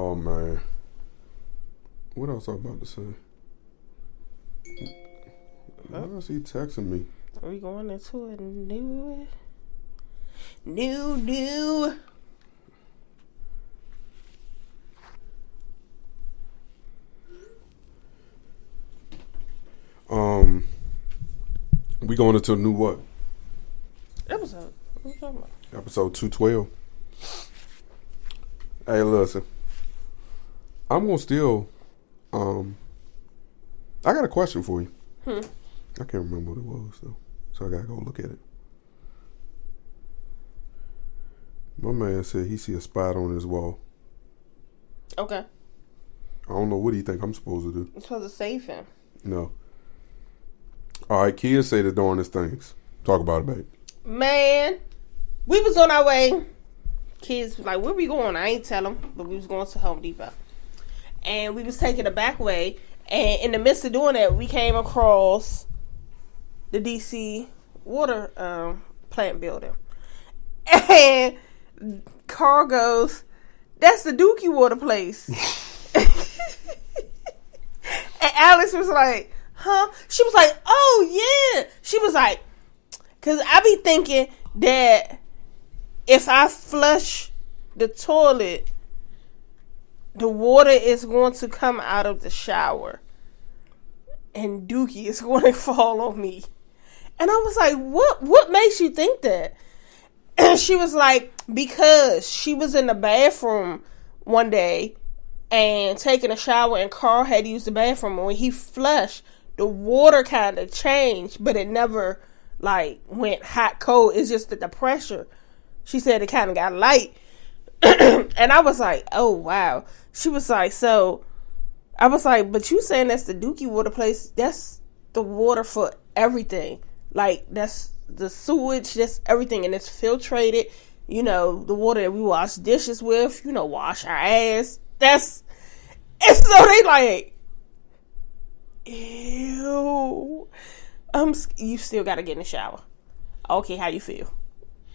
Oh, man. What else I about to say? Why is he texting me? Are we going into a new? We going into a new what? Episode. What are you talking about? Episode 212. Hey, listen. I'm gonna still. I got a question for you. I can't remember what it was though, so I gotta go look at it. My man said he see a spot on his wall. Okay. I don't know what he think I'm supposed to do. You're supposed to save him. No. All right, kids say the darndest things. Talk about it, babe. Man, we was on our way. Kids was like, where we going? I ain't tell them, but we was going to Home Depot. And we was taking the back way. And in the midst of doing that, we came across the DC water plant building. And Carl goes, that's the Dookie water place. And Alex was like, huh? She was like, oh, yeah. She was like, because I be thinking that if I flush the toilet, the water is going to come out of the shower. And Dookie is going to fall on me. And I was like, what makes you think that? And she was like, because she was in the bathroom one day and taking a shower and Carl had used the bathroom. And when he flushed, the water kind of changed, but it never like went hot, cold. It's just that the pressure, she said it kind of got light. And I was like, oh, wow. She was like, so I was like, but you saying that's the Dookie water place? That's the water for everything. Like, that's the sewage, that's everything. And it's filtrated. You know, the water that we wash dishes with, you know, wash our ass. That's, and so they like, ew. You still got to get in the shower. Okay, how you feel?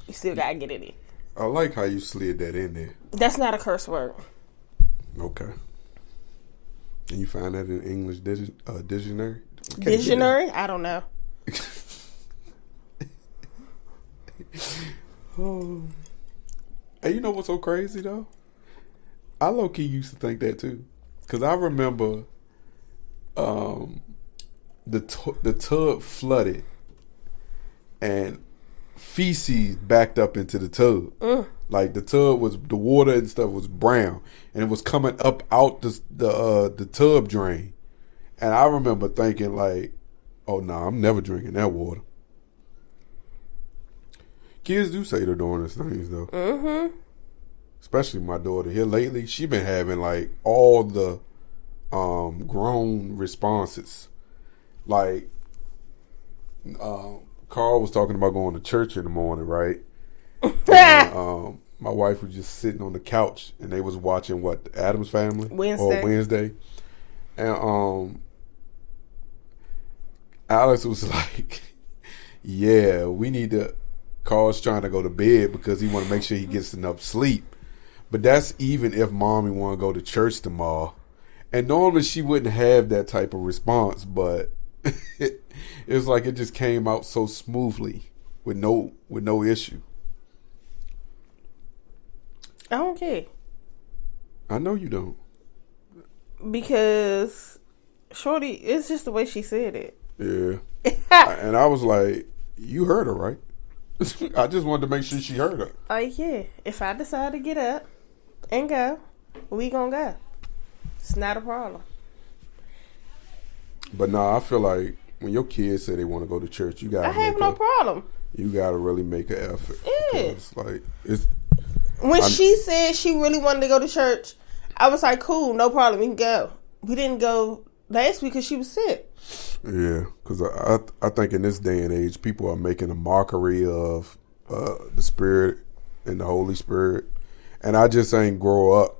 You still got to get in it. I like how you slid that in there. That's not a curse word. Okay. And you find that in English dictionary? Dictionary? I don't know. Oh. Hey, you know what's so crazy though? I low key used to think that too, because I remember the tub flooded and feces backed up into the tub. Like the water and stuff was brown and it was coming up out the tub drain. And I remember thinking like, oh no, I'm never drinking that water. Kids do say they're doing these things though. Mm-hmm. Especially my daughter here lately. She been having like all the grown responses. Like Carl was talking about going to church in the morning, right? And, my wife was just sitting on the couch and they was watching what, the Addams Family? Wednesday. And Alex was like, yeah, we need to, Carl's trying to go to bed because he want to make sure he gets enough sleep. But that's even if mommy want to go to church tomorrow. And normally she wouldn't have that type of response, but it was like it just came out so smoothly with no issue. I don't care. I know you don't. Because Shorty, it's just the way she said it. Yeah. And I was like, you heard her, right? I just wanted to make sure she heard her. Like, yeah. If I decide to get up and go, we gonna go. It's not a problem. But nah, I feel like when your kids say they want to go to church, you gotta. I have no problem. You gotta really make an effort. Yeah. It's when she said she really wanted to go to church, I was like, cool, no problem, we can go. We didn't go last week because she was sick. Yeah, because I think in this day and age, people are making a mockery of the Spirit and the Holy Spirit, and I just ain't grow up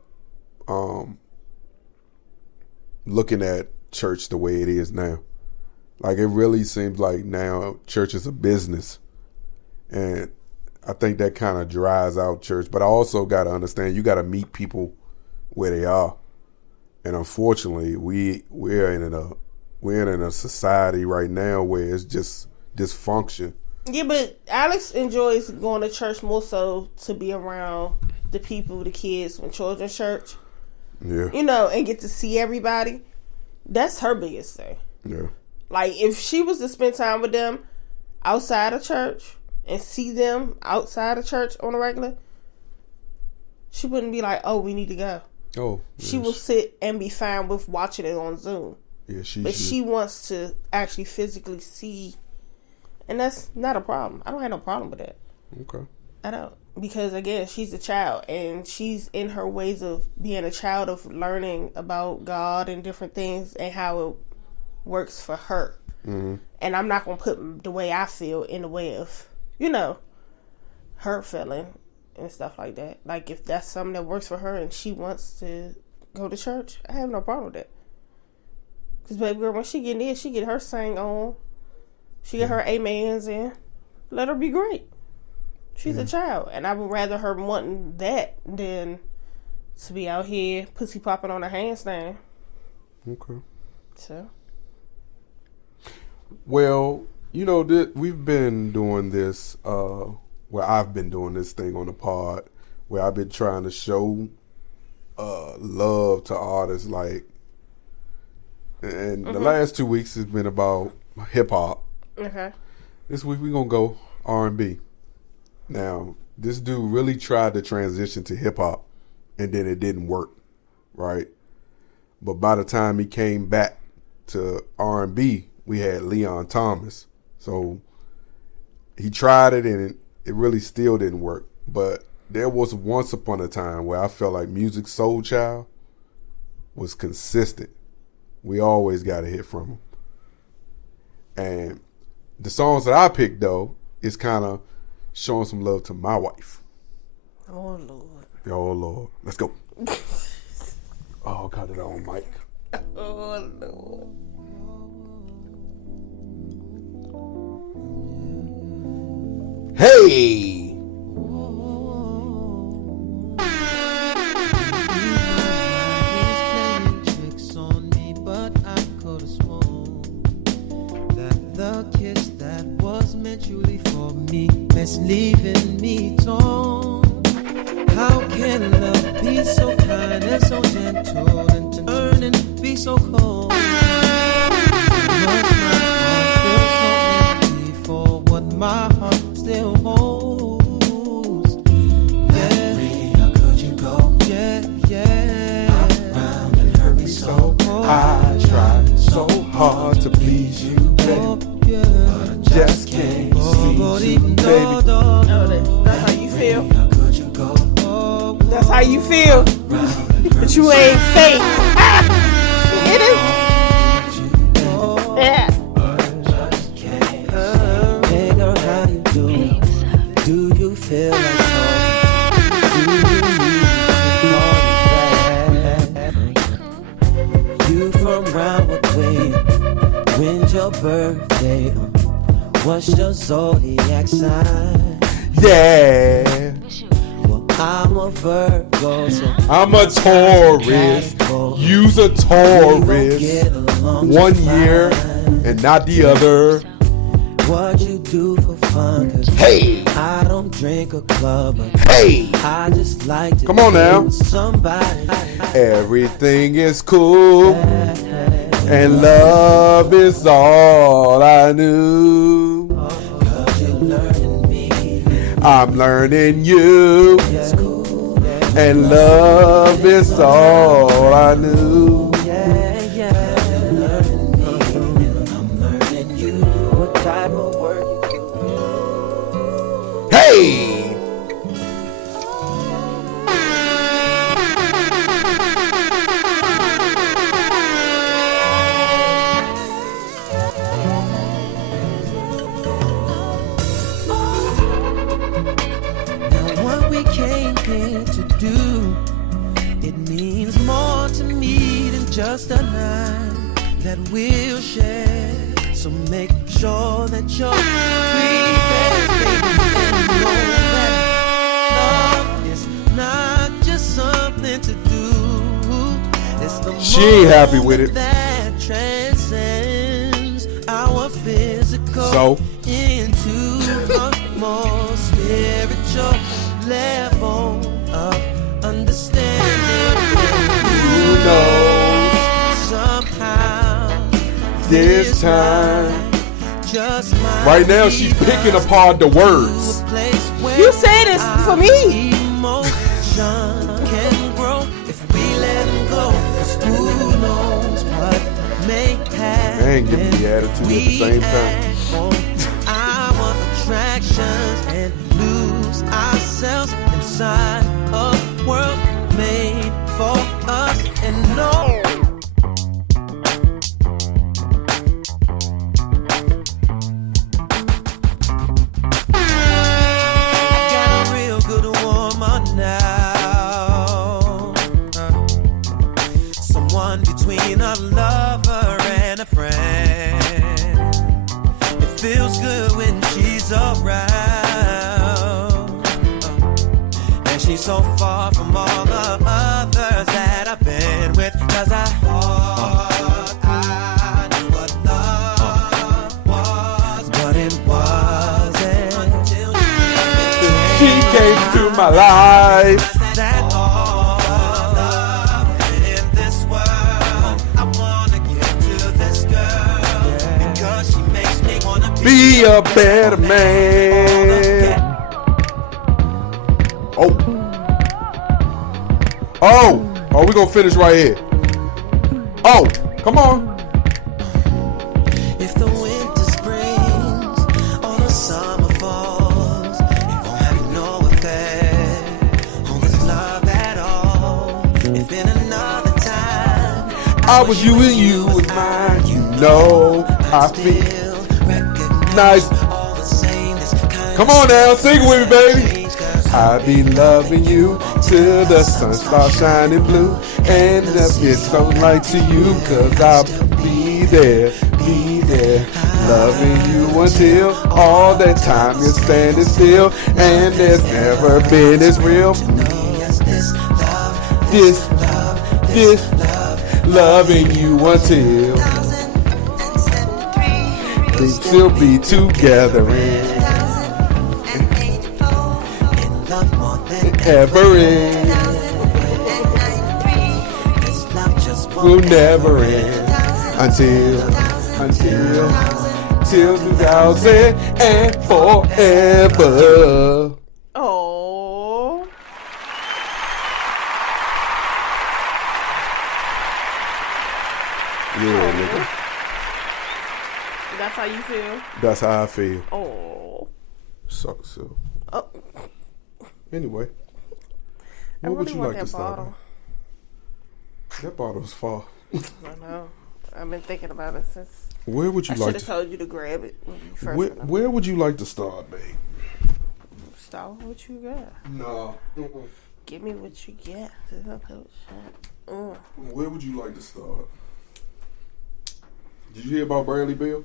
looking at church the way it is now. Like, it really seems like now church is a business, and I think that kind of dries out church. But I also got to understand, you got to meet people where they are. And unfortunately, we're in a society right now where it's just dysfunction. Yeah, but Alex enjoys going to church more so to be around the people, the kids, when children's church. Yeah. You know, and get to see everybody. That's her biggest thing. Yeah. Like, if she was to spend time with them outside of church and see them outside of church on a regular, she wouldn't be like, oh, we need to go. Oh. Yes. She will sit and be fine with watching it on Zoom. Yeah, she wants to actually physically see. And that's not a problem. I don't have no problem with that. Okay. I don't. Because, again, she's a child. And she's in her ways of being a child of learning about God and different things and how it works for her. Mm-hmm. And I'm not going to put the way I feel in the way of, you know, her feeling and stuff like that. Like, if that's something that works for her and she wants to go to church, I have no problem with that. Because, baby girl, when she get in, she get her sang on. She get her amens in. Let her be great. She's a child. And I would rather her wanting that than to be out here pussy popping on a handstand. Okay. So. Well, you know, we've been doing this, I've been doing this thing on the pod where I've been trying to show love to artists, like, and the last 2 weeks has been about hip hop. Okay. This week we're going to go R&B. Now, this dude really tried to transition to hip hop and then it didn't work, right? But by the time he came back to R&B, we had Leon Thomas. So he tried it and it really still didn't work. But there was once upon a time where I felt like Music Soul Child was consistent. We always got a hit from him. And the songs that I picked, though, is kind of showing some love to my wife. Oh, Lord. Oh, Lord. Let's go. Oh, got it on, Mike. Oh, Lord. Hey! Truly for me, that's leaving me torn. How can love be so kind and so gentle and turn and be so cold? Must my heart feel so empty for what my heart still holds? Yeah, how could you go? Yeah, around and hurt me so cold. I tried so hard to please you, baby. But I just can't see you, baby. Oh, that's how you feel. That's how you feel. But you ain't fake. It is. Yeah. Hey girl, how you doing? Do you feel like home? Do you from Roundwood Way? When's your birthday? What's your zodiac sign? Yeah. Well, I'm a Virgo, so I'm a Taurus. You's a Taurus. 1 year and not the other. What you do for fun? 'Cause hey, I don't drink a club, but hey, I just like to come on now. Somebody. Everything is cool, and love is all I knew. 'Cause you're learning me. I'm learning you, It's cool. and love is all I knew. Yeah. You're learning me, and I'm learning you. What type of work you do? Hey! Now what we came here to do, it means more to me than just a night that we'll share. So make sure that you're prepared, baby, and know that love is not just something to do. She ain't happy with it. That transcends our physical So? into a more spiritual level of understanding. Who knows? Somehow This time. just might Right now, she's picking apart the words. You said this for me. Emotion can grow if we let them go. 'Cause who knows what may happen. I ain't giving me attitude at the same time. Our attractions and lose ourselves inside a world made for us and no. Between a lover and a friend, it feels good when she's around, and she's so far from all the others that I've been with. 'Cause I thought I knew what love was, but it wasn't until She came to my life. that all love in this world I wanna give to this girl, because she makes me wanna Be a better man. Oh. Oh. Oh, we gonna finish right here. Oh, come on. If the winter springs or the summer falls, it won't have no effect on this love at all. If in another time I was you and you was mine. You know I feel nice. all the same, this kind Come on now, sing it with me, baby. I be loving you till the sun starts shining blue, and it's so light to you, 'cause I'll be there, loving you until all that time is standing still, and there's never been as real. This, loving you until we still be together in love more than ever in. this love just Will never end until 2000 and forever. Oh. Yeah, nigga. That's how you feel? That's how I feel. Oh. So. Oh. Anyway, I what would really you want like to that start bottle. on? That bottle's far. I know. I've been thinking about it since. Where would you I like should have to? told you to grab it when you first Where, went up. where would you like to start, babe? Start with what you got. No. Give me what you got. Where would you like to start? Did you hear about Bradley Bill?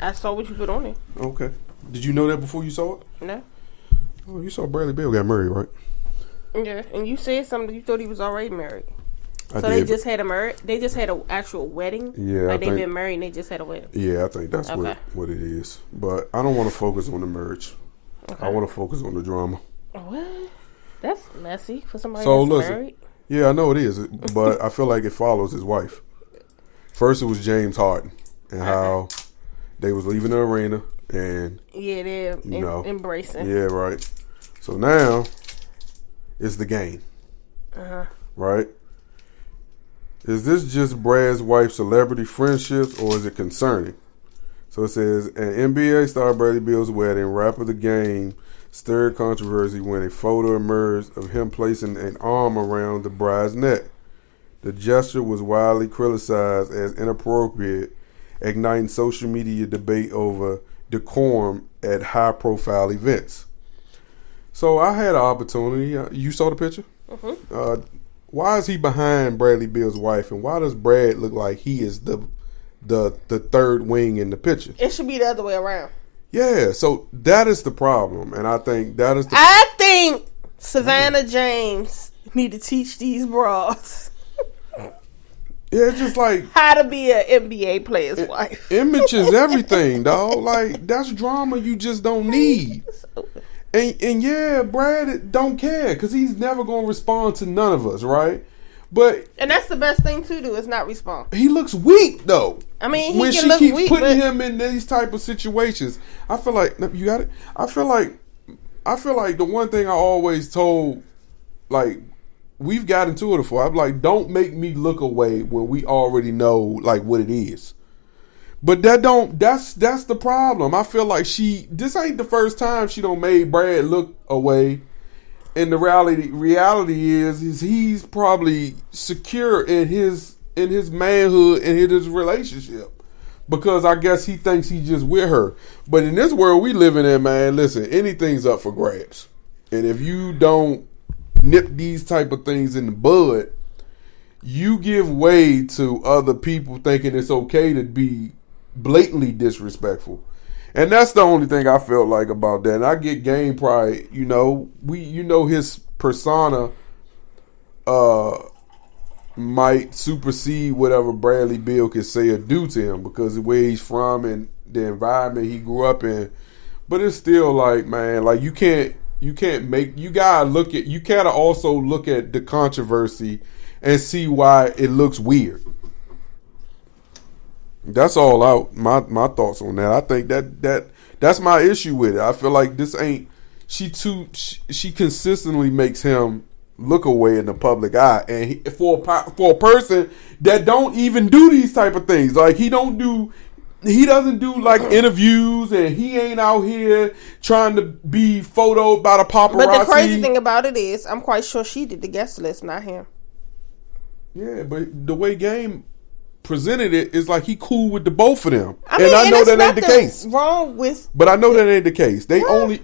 I saw what you put on it. Okay. Did you know that before you saw it? No. Oh, you saw Bradley Bill got married, right? Yeah, and you said something. You thought he was already married. I So did. they just had a They just had an actual wedding. Yeah, like I they've think- been married and they just had a wedding. Yeah, I think that's Okay. what it is. But I don't want to focus on the marriage. Okay. I want to focus on the drama. What? That's messy for somebody So, that's listen. married. Yeah, I know it is, but I feel like it follows his wife. First, it was James Harden and how they was leaving the arena, and Yeah, they're you know, embracing. yeah, right. So now it's the game, right? Is this just Brad's wife's celebrity friendships, or is it concerning? So it says, an NBA star Bradley Bill's wedding, rapper The Game stirred controversy when a photo emerged of him placing an arm around the bride's neck. The gesture was widely criticized as inappropriate, igniting social media debate over decorum at high-profile events. So I had an opportunity. You saw the picture? Why is he behind Bradley Bill's wife, and why does Brad look like he is the third wing in the picture? It should be the other way around. Yeah, so that is the problem, and I think that is the. I think Savannah James need to teach these bras. Yeah, it's just like how to be an NBA player's wife. Image is everything, dog. Like that's drama you just don't need. And yeah, Brad don't care because he's never gonna respond to none of us, right? And that's the best thing to do is not respond. He looks weak though. I mean, when she keeps putting him in these type of situations, I feel like you got it. I feel like the one thing I always told, like, we've got into it before. I'm like, don't make me look away when we already know like what it is. But that's the problem. I feel like this ain't the first time she don't made Brad look away. And the reality is he's probably secure in his manhood and in his relationship. Because I guess he thinks he's just with her. But in this world we living in, man, listen, anything's up for grabs. And if you don't nip these type of things in the bud, you give way to other people thinking it's okay to be blatantly disrespectful. And that's the only thing I felt like about that. And I get Game probably, his persona might supersede whatever Bradley Beal could say or do to him because of where he's from and the environment he grew up in. But it's still like, man, like you gotta also look at the controversy and see why it looks weird. That's all out. My thoughts on that. I think that's my issue with it. I feel like this ain't she consistently makes him look away in the public eye, and for a person that don't even do these type of things, like he doesn't do like interviews, and he ain't out here trying to be photoed by the paparazzi. But the crazy thing about it is, I'm quite sure she did the guest list, not him. Yeah, but the way Game presented it is like he cool with the both of them. I know that ain't the case. Wrong with, but I know that ain't the case.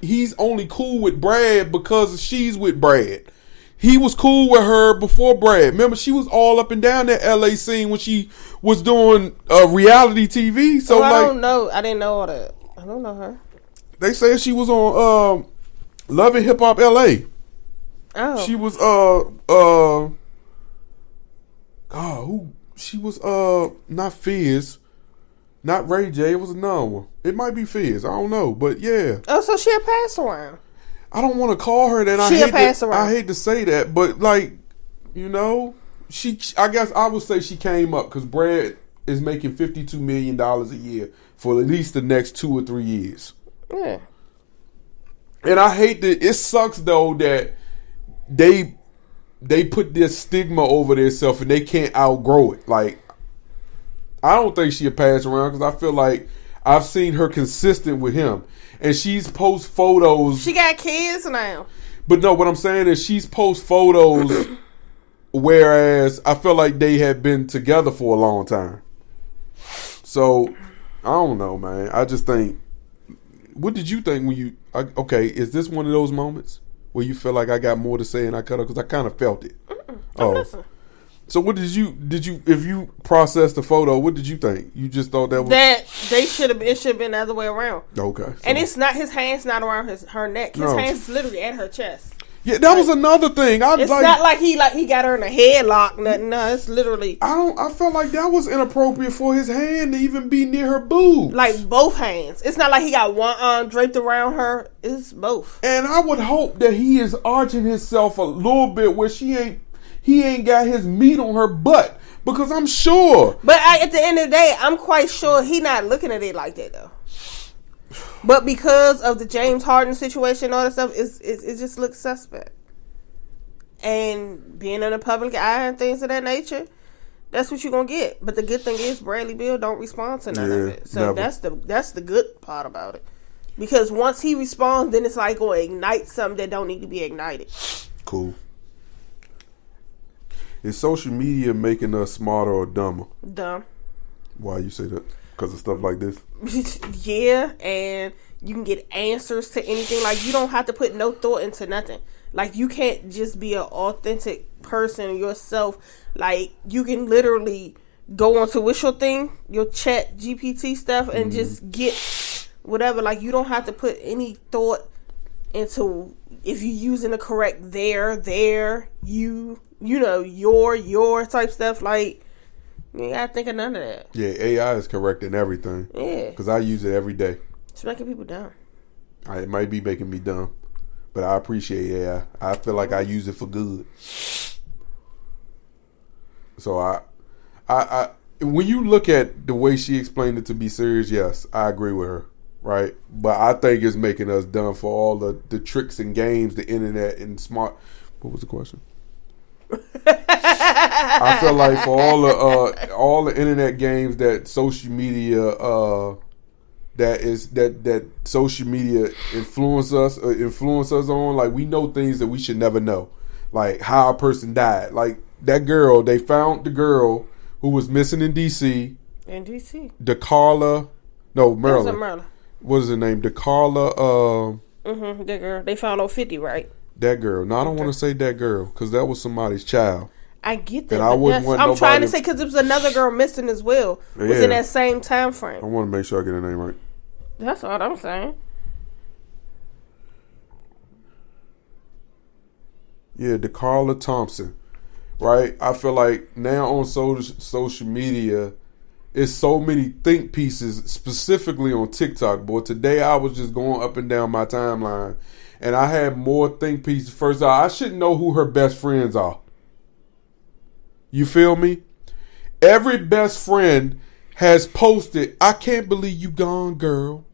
He's only cool with Brad because she's with Brad. He was cool with her before Brad. Remember, she was all up and down that LA scene when she was doing reality TV. So I don't know. I didn't know all that. I don't know her. They said she was on Love and Hip Hop LA. Oh, she was She was not Fizz, not Ray J. It was another one. It might be Fizz. I don't know, but yeah. Oh, so she a pass around. I don't want to call her that. I hate to say that, but like, I guess I would say she came up because Brad is making $52 million a year for at least the next 2 or 3 years. Yeah. And I hate that. It sucks though that they put this stigma over themselves and they can't outgrow it. Like, I don't think she'll pass around because I feel like I've seen her consistent with him. And she's post photos. She got kids now. But no, what I'm saying is she's post photos whereas I feel like they had been together for a long time. So, I don't know, man. I just think, what did you think when is this one of those moments where you feel like I got more to say and I cut up? Because I kind of felt it. Listen. So what did you if you processed the photo, what did you think? You just thought that it should have been the other way around. Okay. So. And it's not, his hand's not around her neck. His hand's literally at her chest. Yeah, that was another thing. It's not like he got her in a headlock. Nothing. No, it's literally. I felt like that was inappropriate for his hand to even be near her boobs. Like both hands. It's not like he got one arm draped around her. It's both. And I would hope that he is arching himself a little bit where he ain't got his meat on her butt, because I'm sure. But at the end of the day, I'm quite sure he not looking at it like that though. But because of the James Harden situation and all that stuff, it just looks suspect. And being in the public eye and things of that nature, that's what you're gonna get. But the good thing is Bradley Beal don't respond to none of it. So never. that's the good part about it. Because once he responds, then it's like going to ignite something that don't need to be ignited. Cool. Is social media making us smarter or dumber? Dumb. Why you say that? Because of stuff like this? Yeah, and you can get answers to anything. Like, you don't have to put no thought into nothing. Like, you can't just be an authentic person yourself. Like, you can literally go onto your chat GPT stuff and just get whatever. Like, you don't have to put any thought into if you're using the correct your type stuff. Like, You ain't gotta think of none of that. Yeah, AI is correcting everything. Yeah. Because I use it every day. It's making people dumb. It might be making me dumb, but I appreciate AI. I feel like I use it for good. So I when you look at the way she explained it to be serious, yes, I agree with her, right? But I think it's making us dumb for all the tricks and games, the internet and smart. What was the question? I feel like for all the internet games that social media that social media influence us on, like we know things that we should never know, like how a person died. Like that girl, they found the girl who was missing in DC. In DC. Maryland. Maryland. What is her name? DeCarla. That girl. They found 50, right? That girl. No, I don't want to say that girl because that was somebody's child. I get that. And I wouldn't want I'm nobody trying to say because there was another girl missing as well. It was in that same time frame. I want to make sure I get her name right. That's all I'm saying. Yeah, DeCarla Thompson. Right? I feel like now on social media, it's so many think pieces, specifically on TikTok. Boy, today I was just going up and down my timeline, and I had more think pieces. First off, I should know who her best friends are. You feel me? Every best friend has posted, "I can't believe you gone, girl.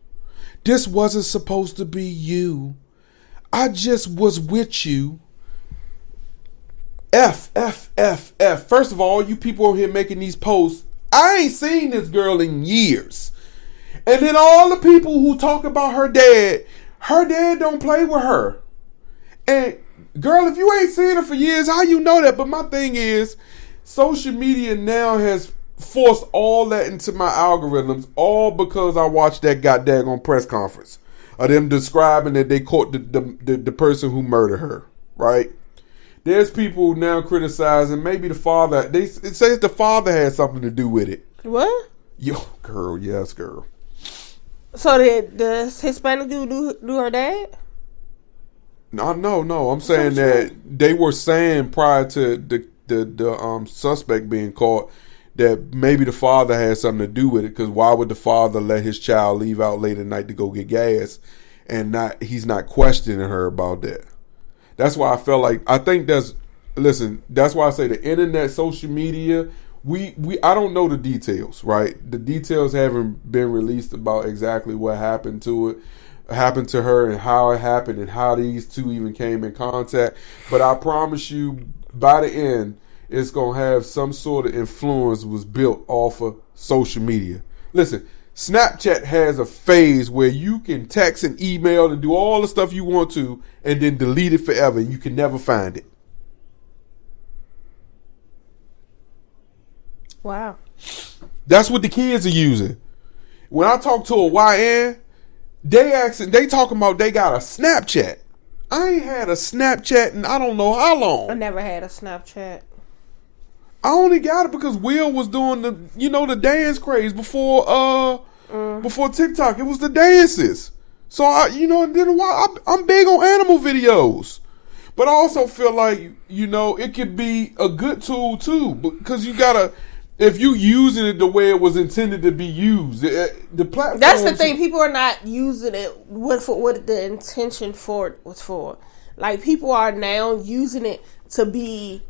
This wasn't supposed to be you. I just was with you." F. First of all, you people over here making these posts, I ain't seen this girl in years. And then all the people who talk about her dad don't play with her. And girl, if you ain't seen her for years, how you know that? But my thing is, social media now has forced all that into my algorithms, all because I watched that goddamn press conference of them describing that they caught the person who murdered her, right? There's people now criticizing maybe the father. It says the father had something to do with it. What? Yo, girl, yes, girl. So did the Hispanic dude do her dad? No. I'm saying that they were saying prior to the suspect being caught that maybe the father had something to do with it. Because why would the father let his child leave out late at night to go get gas and he's not questioning her about that? That's why I felt like, that's why I say the internet, social media, I don't know the details, right? The details haven't been released about exactly what happened to her and how it happened and how these two even came in contact. But I promise you, by the end, it's going to have some sort of influence was built off of social media. Listen, Snapchat has a phase where you can text and email and do all the stuff you want to and then delete it forever and you can never find it. Wow. That's what the kids are using. When I talk to a YN, they talking about they got a Snapchat. I ain't had a Snapchat in I don't know how long. I never had a Snapchat. I only got it because Will was doing the dance craze before TikTok. It was the dances. So I'm big on animal videos. But I also feel like, it could be a good tool too, because if you using it the way it was intended to be used, the platform. That's the thing. People are not using it for what the intention for it was for. Like, people are now using it to be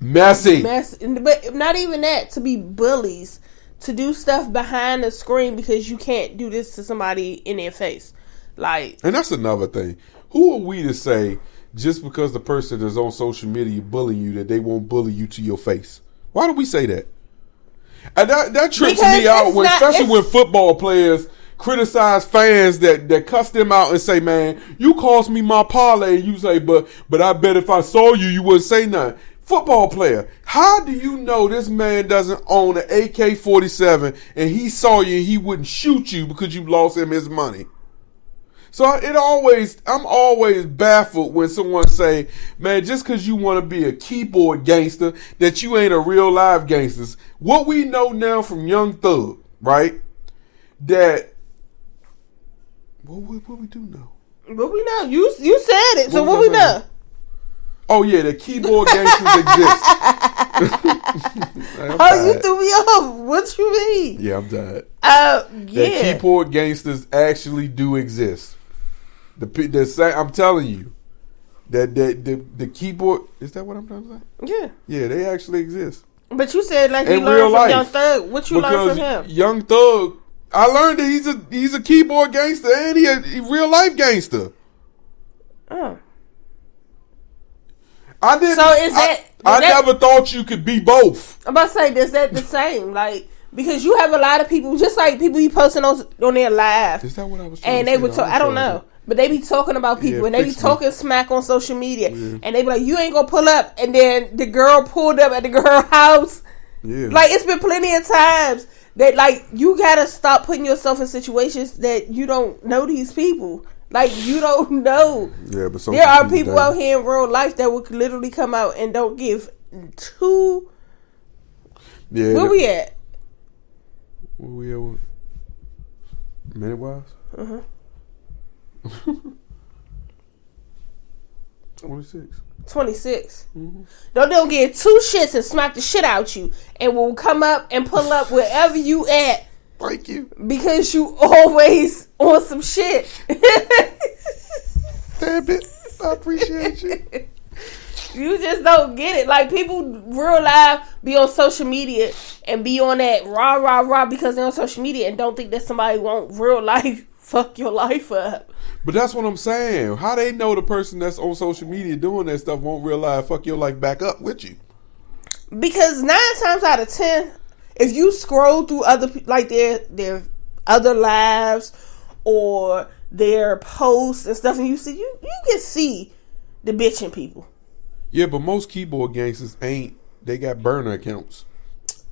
messy. But not even that, to be bullies, to do stuff behind the screen because you can't do this to somebody in their face. Like, and that's another thing. Who are we to say just because the person is on social media bullying you that they won't bully you to your face? Why do we say that? And that trips me out, especially when football players criticize fans that cuss them out and say, "Man, you cost me my parlay." You say, "But I bet if I saw you, you wouldn't say nothing." Football player, how do you know this man doesn't own an AK-47 and he saw you and he wouldn't shoot you because you lost him his money? So I'm always baffled when someone say, "Man, just because you want to be a keyboard gangster, that you ain't a real live gangster." What we know now from Young Thug, right? That what we do know? What we know? You said it. So what we know? Oh yeah, the keyboard gangsters exist. You threw me off. What you mean? Yeah, I'm tired. Yeah. That keyboard gangsters actually do exist. I'm telling you, that the keyboard, is that what I'm trying to say? Yeah. Yeah, they actually exist. But you said like you In learned real from life. Young Thug. What you learned from him? Young Thug, I learned that he's a keyboard gangster and he real life gangster. Oh. I didn't. So is that? I never thought you could be both. I'm about to say, is that the same? Like, because you have a lot of people, just like people be posting on their live. Is that what I was trying and to they say? would talk. I don't know. But they be talking about people and they be talking smack on social media. Yeah. And they be like, you ain't gonna pull up. And then the girl pulled up at the girl's house. Yeah. Like, it's been plenty of times that, like, you gotta stop putting yourself in situations that you don't know these people. Like, you don't know. Yeah, but there are people out here in real life that would literally come out and don't give two. Yeah. Where we at? Where we at? Minute wise? 26. 26. Mm-hmm. Don't get two shits and smack the shit out you, and will come up and pull up wherever you at. Thank you. Because you always on some shit. Damn it. I appreciate you. You just don't get it. Like, people real live be on social media and be on that rah, rah, rah because they're on social media and don't think that somebody won't real life fuck your life up. But that's what I'm saying. How they know the person that's on social media doing that stuff won't realize fuck your life back up with you? Because 9 times out of 10, if you scroll through other like their other lives or their posts and stuff, and you see you can see the bitching people. Yeah, but most keyboard gangsters ain't. They got burner accounts.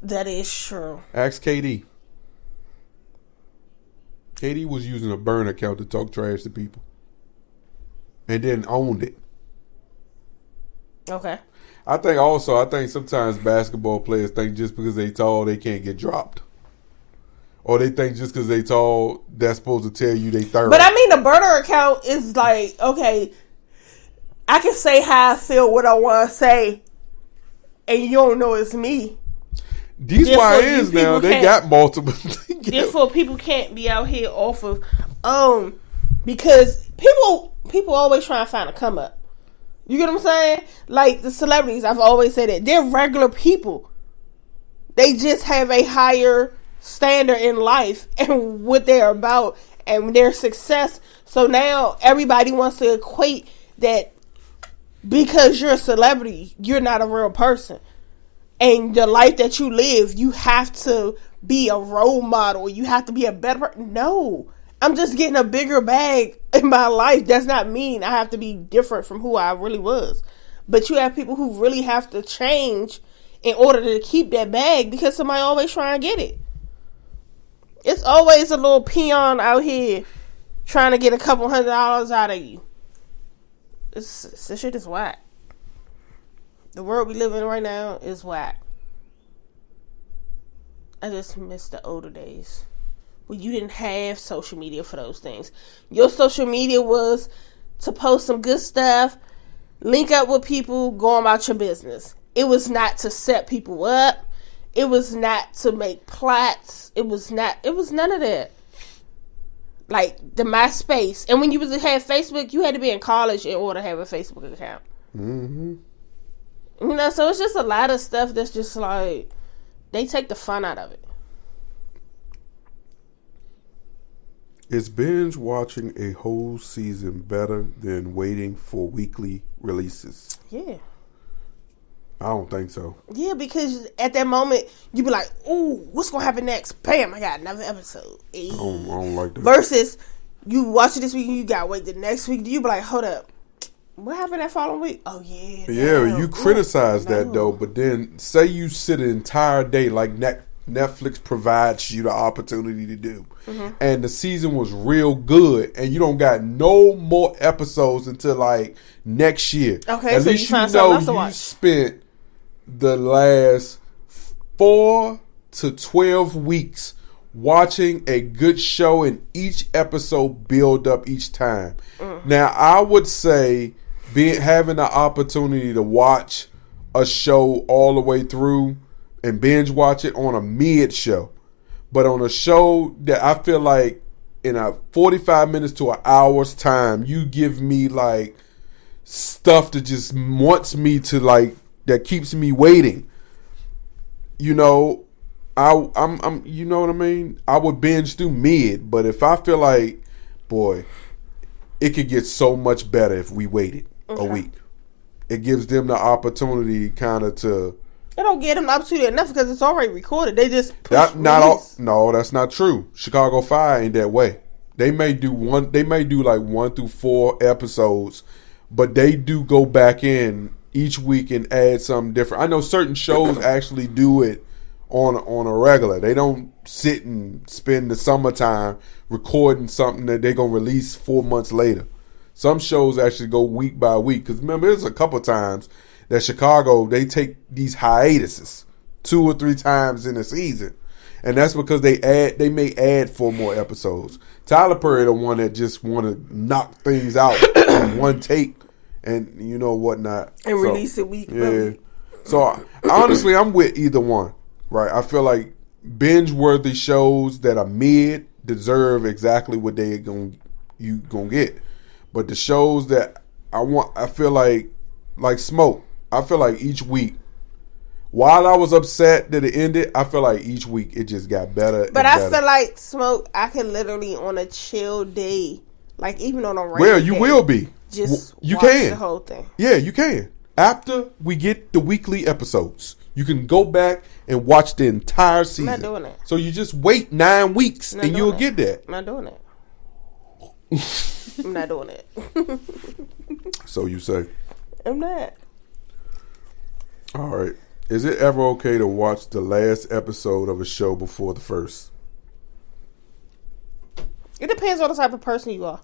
That is true. Ask KD. KD was using a burner account to talk trash to people. And then owned it. Okay. I think sometimes basketball players think just because they tall, they can't get dropped. Or they think just because they tall, that's supposed to tell you they thorough. But I mean, the burner account is like, okay, I can say how I feel, what I want to say, and you don't know it's me. These YNs now, they got multiple. Therefore, people can't be out here off of, because people always try to find a come up. You get what I'm saying? Like the celebrities, I've always said it. They're regular people. They just have a higher standard in life and what they're about and their success. So now everybody wants to equate that because you're a celebrity, you're not a real person. And the life that you live, you have to be a role model. You have to be a better person. No. I'm just getting a bigger bag in my life. Does not mean I have to be different from who I really was. But you have people who really have to change in order to keep that bag because somebody always trying to get it. It's always a little peon out here trying to get a couple $100 out of you. This shit is whack. The world we live in right now is whack. I just miss the older days when you didn't have social media for those things. Your social media was to post some good stuff, link up with people, go about your business. It was not to set people up. It was not to make plots. It was none of that. Like the MySpace. And when you had Facebook, you had to be in college in order to have a Facebook account. Mm-hmm. You know, so it's just a lot of stuff that's just like, they take the fun out of it. Is binge watching a whole season better than waiting for weekly releases? Yeah. I don't think so. Yeah, because at that moment, you be like, ooh, what's going to happen next? Bam, I got another episode. I don't like that. Versus, you watch it this week and you got to wait the next week. You be like, hold up. What happened that following week? Oh, yeah. Yeah, you criticize that, though. But then, say you sit an entire day like Netflix provides you the opportunity to do. Mm-hmm. And the season was real good. And you don't got no more episodes until, like, next year. Okay, at so least you find something else to watch. You spent the last 4 to 12 weeks watching a good show, and each episode build up each time. Now, I would say having the opportunity to watch a show all the way through and binge watch it on a mid show. But on a show that I feel like in a 45 minutes to an hour's time, you give me like stuff that just wants me to like, that keeps me waiting. You know, I'm you know what I mean? I would binge through mid, but if I feel like, boy, it could get so much better if we waited a week. It gives them the opportunity kind of to. It don't give them the opportunity enough because it's already recorded. They just push That, not all, release. no, that's not true. Chicago Fire ain't that way. They may do like 1 through 4 episodes, but they do go back in each week and add something different. I know certain shows actually do it on a regular. They don't sit and spend the summertime recording something that they're gonna release 4 months later. Some shows actually go week by week. Because remember, there's a couple times that Chicago, they take these hiatuses 2 or 3 times in a season. And that's because they may add 4 more episodes. Tyler Perry, the one that just want to knock things out in one take and you know whatnot. And release it week. Yeah. So honestly, I'm with either one. Right. I feel like binge-worthy shows that are mid deserve exactly what you gonna get. But the shows that I feel like Smoke, I feel like each week, while I was upset that it ended, I feel like each week it just got better. But I feel like Smoke, I can literally on a chill day, like even on a rainy well, you day, will be. just you watch can the whole thing. Yeah, you can. After we get the weekly episodes, you can go back and watch the entire season. I'm not doing that. So you just wait 9 weeks and you'll get that. I'm not doing that. I'm not doing it. So you say. I'm not. All right. Is it ever okay to watch the last episode of a show before the first? It depends on the type of person you are.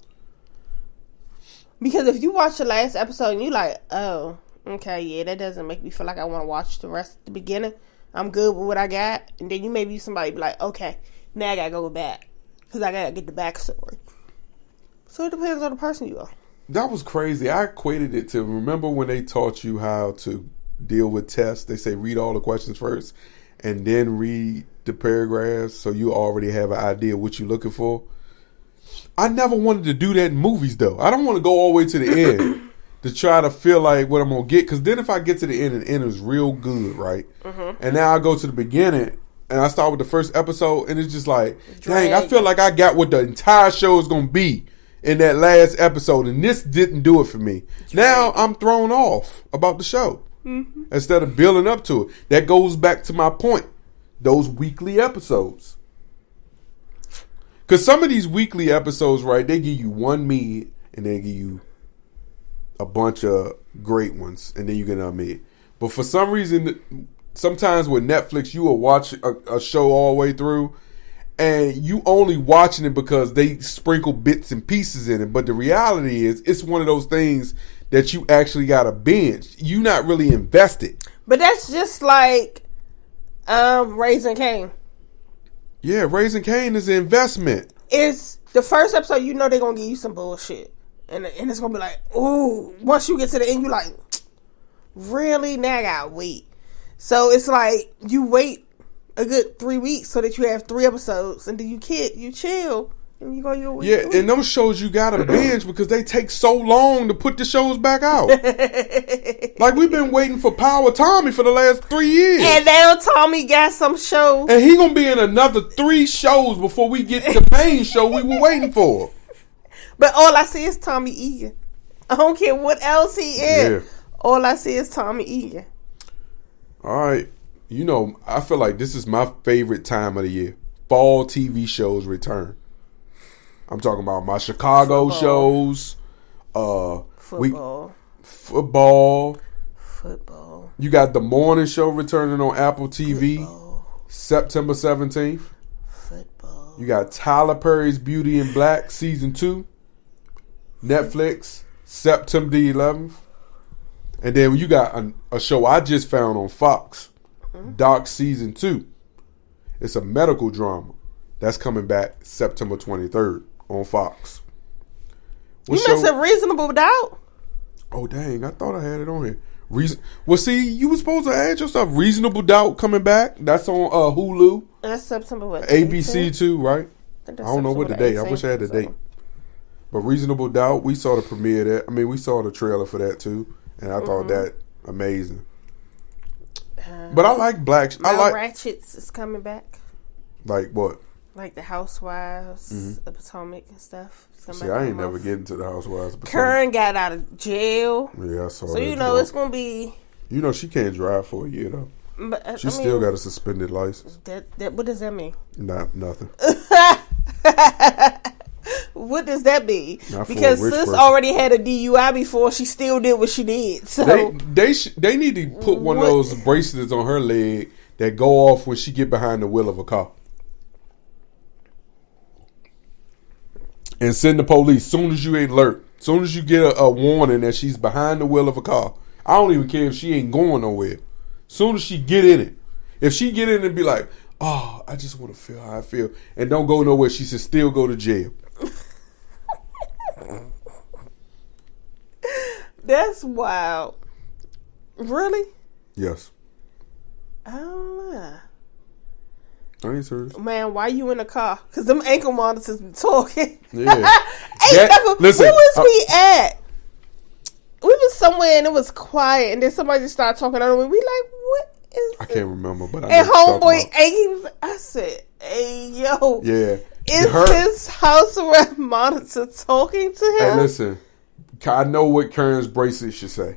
Because if you watch the last episode and you like, oh, okay, yeah, that doesn't make me feel like I want to watch the rest of the beginning. I'm good with what I got. And then you may be somebody be like, okay, now I got to go back. Because I got to get the backstory. So it depends on the person you are. That was crazy. I equated it to, remember when they taught you how to deal with tests? They say read all the questions first and then read the paragraphs so you already have an idea what you're looking for. I never wanted to do that in movies, though. I don't want to go all the way to the end to try to feel like what I'm going to get. Because then if I get to the end and the end is real good, right? Mm-hmm. And now I go to the beginning and I start with the first episode and it's just like, dang, I feel like I got what the entire show is going to be in that last episode, and this didn't do it for me. Now I'm thrown off about the show instead of building up to it. That goes back to my point. Those weekly episodes. Because some of these weekly episodes, right, they give you one mid, and they give you a bunch of great ones, and then you get another mid. But for some reason, sometimes with Netflix, you will watch a show all the way through, and you only watching it because they sprinkle bits and pieces in it. But the reality is, it's one of those things that you actually got to binge. You not really invested. But that's just like Raising Cain. Yeah, Raising Cain is an investment. It's the first episode, you know they're going to give you some bullshit. And it's going to be like, ooh, once you get to the end, you like, really? Now I got to wait. So it's like, you wait a good 3 weeks so that you have 3 episodes, and then you chill, and you go your way. Yeah, and those shows you gotta binge because they take so long to put the shows back out. Like we've been waiting for Power Tommy for the last 3 years, and now Tommy got some show, and he gonna be in another 3 shows before we get the main show we were waiting for. But all I see is Tommy Egan. I don't care what else he is. Yeah. All I see is Tommy Egan. All right. You know, I feel like this is my favorite time of the year. Fall TV shows return. I'm talking about my Chicago shows. Football. Football. You got the morning show returning on Apple TV. September 17th. Football. You got Tyler Perry's Beauty in Black Season 2. Netflix, September the 11th. And then you got a show I just found on Fox. Doc Season 2. It's a medical drama that's coming back September 23rd on Fox. You missed a Reasonable Doubt. Oh dang, I thought I had it on here. Well, see, you were supposed to add your stuff. Reasonable Doubt coming back. That's on Hulu. That's September what? ABC too, right? I don't know what the date. I 18th, wish I had the so. date. But Reasonable Doubt, we saw the premiere of that. I mean, we saw the trailer for that too, and I thought that amazing. But I like Black. I like Ratchets is coming back. Like what? Like the Housewives, the Potomac and stuff. See, I ain't never getting to the Housewives. Karen got out of jail. Yeah, I saw that. So you know it's gonna be. You know she can't drive for a year though. But, She still got a suspended license. That what does that mean? Nothing. What does that mean? Not for Because a rich sis person. already had a DUI before. She still did what she did. So They need to put one of those bracelets on her leg that go off when she get behind the wheel of a car. And send the police soon as you alert. Soon as you get a warning that she's behind the wheel of a car. I don't even care if she ain't going nowhere. Soon as she get in it. If she get in and be like, oh, I just want to feel how I feel. And don't go nowhere, she should still go to jail. that's wild. Really? Yes. I don't know. I ain't serious. Man, why you in the car? Because them ankle monitors be talking. Yeah. Listen, where was we at? We was somewhere and it was quiet, and then somebody just started talking on me. We like, what is I can't remember, but I and know what you're homeboy, talking about. and he was, I said, hey, yo. Yeah. Is his house arrest monitor talking to him? Hey, listen. I know what Karen's bracelet should say.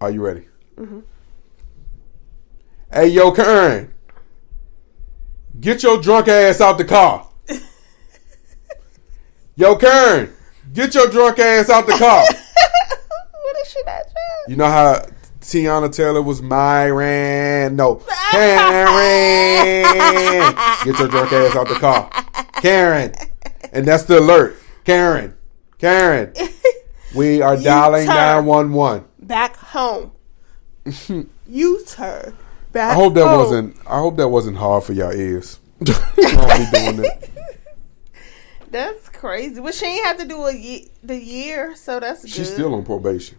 Are you ready? Mm-hmm. Hey, yo, Karen. Get your drunk ass out the car. Yo, Karen. Get your drunk ass out the car. What is she not trying? You know how Tiana Taylor was Myron? No. Karen. Get your drunk ass out the car. Karen. And that's the alert. Karen. We are dialing 911. Back home. U-turn. Back I hope that home. wasn't hard for y'all ears. Probably doing that. That's crazy. But she ain't have to do the year, so that's good. She's still on probation.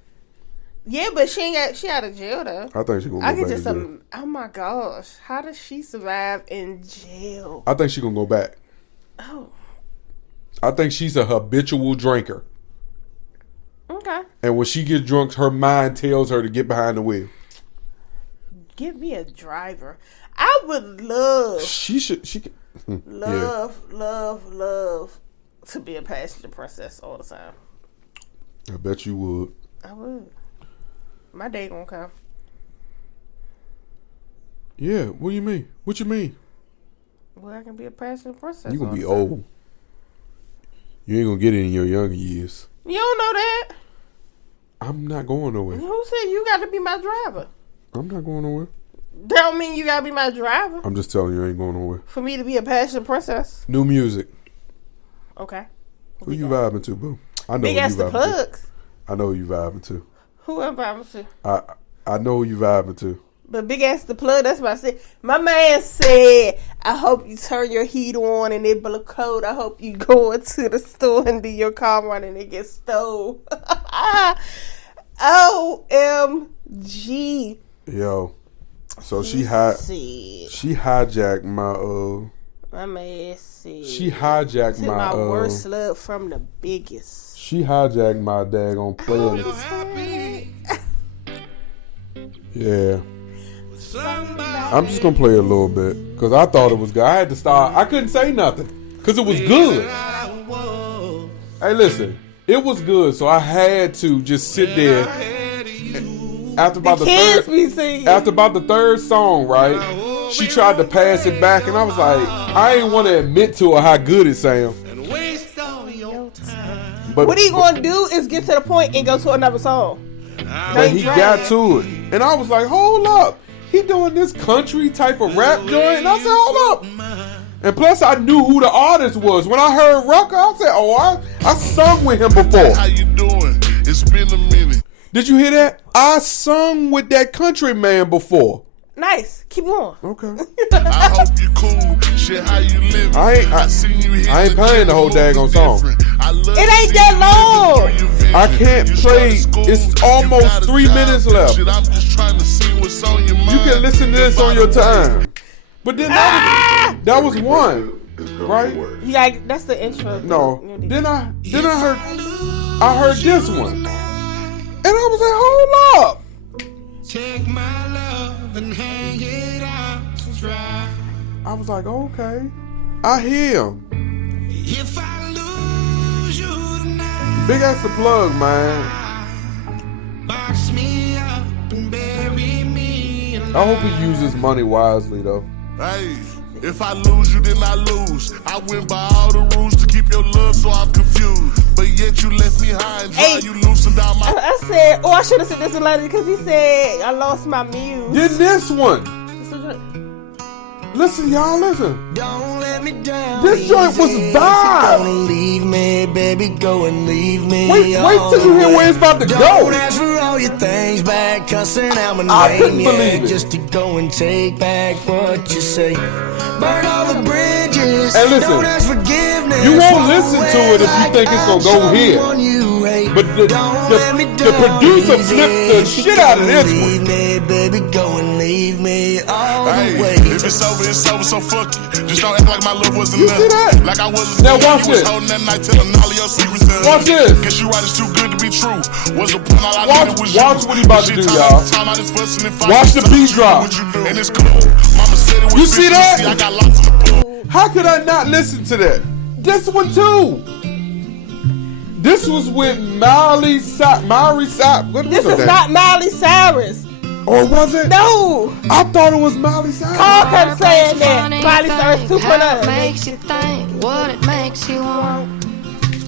Yeah, but she out of jail though. I think she's gonna go I back could to just jail. oh my gosh, how does she survive in jail? I think she's gonna go back. Oh, I think she's a habitual drinker. okay. And when she gets drunk, her mind tells her to get behind the wheel. Give me a driver. I would love. She could. Love to be a passenger princess all the time. I bet you would. I would. My day gonna come. Yeah, what do you mean? What you mean? Well, I can be a passenger princess. You gonna all be the time. old. You ain't gonna get it in your younger years. You don't know that. I'm not going nowhere. Who said you got to be my driver? I'm not going nowhere. That don't mean you got to be my driver. I'm just telling you, I ain't going nowhere. For me to be a passenger princess. New music. Okay. Who you vibing to, boo? I know Big who ass you the vibing plugs. to. I know who you vibing to. Who am I vibing to? I know who you vibing to. But big ass the plug, that's what I said. My man said, I hope you turn your heat on and it blow cold. I hope you go into the store and do your car run and it gets stole. OMG. Yo. So she hijacked my My man said. She hijacked took my worst slug from the biggest. She hijacked my daggone playlist. Yeah. I'm just gonna play a little bit because I thought it was good. I had to stop. I couldn't say nothing because it was good. Hey, listen, it was good, so I had to just sit there. After about the third song, right? She tried to pass it back, and I was like, I ain't want to admit to her how good it sounds. But what he gonna do is get to the point and go to another song. But he got to it, and I was like, hold up. He doing this country type of rap joint, and I said, hold up. And plus, I knew who the artist was. When I heard Rucker, I said, oh, I sung with him before. How you doing? It's been a minute. Did you hear that? I sung with that country man before. Nice. Keep going. Okay. I hope you cool. Shit, how you living? I ain't playing the whole daggone song. It ain't that long. I can't play. It's almost 3 minutes left. Shit, I'm just trying to see what's on your mind. You can listen to this on your time. But then that was one, right? Yeah, that's the intro. No. Then I heard this one, and I was like, hold up. Take my love and hang it out to dry. I was like, okay, I hear him. If I lose you tonight, Big ass the plug, man. box me up and bury me alive. I hope he uses money wisely though. Hey, if I lose you, then I lose. I went by all the rules to keep your love, so I'm confused. But yet you left me high and dry. Hey. You loosened down my. I said, I should have said this in letter because he said I lost my muse. Then this one. Listen, y'all, listen. Don't let me down. This joint was easy. vibe. Don't leave me, baby, go and leave me. Wait till you hear where it's about to go. Don't ask for all your things back, cussing out my I couldn't name, believe it. just to go and take back what you say. Burn all the bridges. And listen, don't ask forgiveness. you won't Walk listen to away it if you like think it's gonna I'm go here. someone you hate. But the producer flipped the shit out of this Leave one. me, baby, go and leave me all Hey, the way. if it's over, so fuck it. Just don't act like my love wasn't You enough. see that? Like I wasn't. Now watch you was this. holding that night, telling all of your secrets. Watch this. Guess you right, it's too good to be true. Was a point all I Watch- needed was watch you. what he about to Shit, do, time y'all. after time, I just fussing and fighting. Watch the Tell beat you drop. what you do, and it's cool. Mama said it was You see 50, that? I got lost in the pool. How could I not listen to that? This one too. This was with Miley Cyrus. What This was is that? not Miley Cyrus. Or was it? No. I thought it was Miley Cyrus. Carl kept saying that. Miley Cyrus How it 2.0. makes you think, what it makes you want.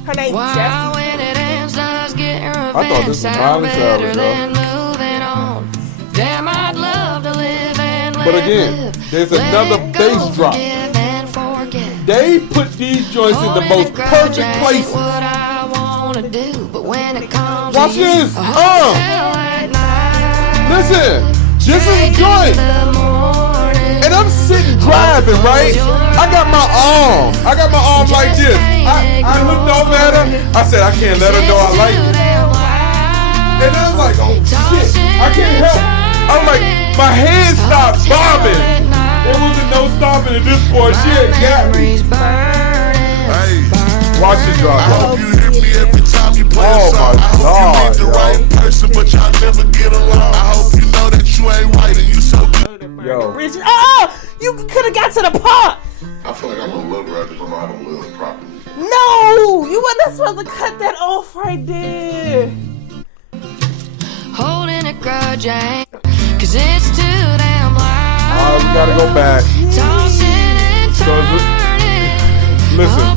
Her name's Why Jessie. when it ends, does getting thought revenge this was sound Miley better Cyrus, than moving on? Damn, I'd love to live and But let again, live. there's Let another it go, bass drop. forgive and forget. They put these joints in the Holding most a grudge perfect ain't places. what I wanna do, but when it comes Watch to you, this. a hotel at night, Listen, this is a straight joint. in the morning. And I'm sitting driving, right? I got my arm like this. I looked over at her. I said, I can't let her know I like it. And I was like, oh shit, I can't help. I was like, my head stopped bobbing. There wasn't no stopping at this point. She had got me. Hey, Watch it drop. I hope you hear me every time you play Oh a song. my I hope God, you meet the yo. right person, but y'all never get along. I hope you know that you ain't right and you so good. Yo, Richard. Oh, you could have got to the part. I feel like I'm a lover. I just don't know how to live properly. No, you wasn't supposed to cut that off right there. Holding a grudge ain't, cause it's too damn loud. we gotta go back. Tossing and turning. Listen,